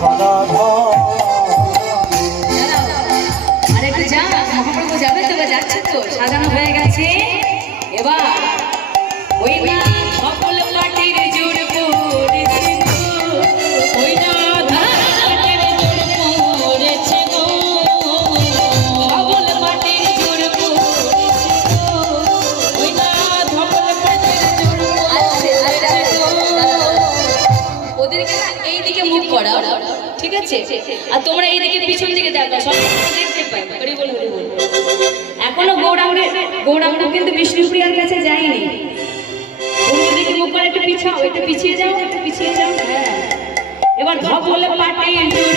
আর একটু যা মহাপ্রভু যাবে তবে যাচ্ছে তো সাজানো হয়ে গেছে এবার ওই না সকল পাটির জোর পড়েছে ওই না ধারের জোর পড়েছে গো সকল পাটির জোর পড়েছে ওই না সকল পাটির জোর পড়েছে ওদেরকে না এইদিকে মুখ করা ঠিক আছে আর তোমরা এইদিকে পিছন দিকে দেখো সব দেখতে পাই হরি বল হরি বল এখনো গৌরাঙ্গ কিন্তু বিষ্ণুপ্রিয়ার কাছে যায়নি ওদিকে মুখ করে একটু পিছাও একটু পিছিয়ে যাও একটু পিছিয়ে যাও হ্যাঁ এবার ধপ বলে পাটির জোর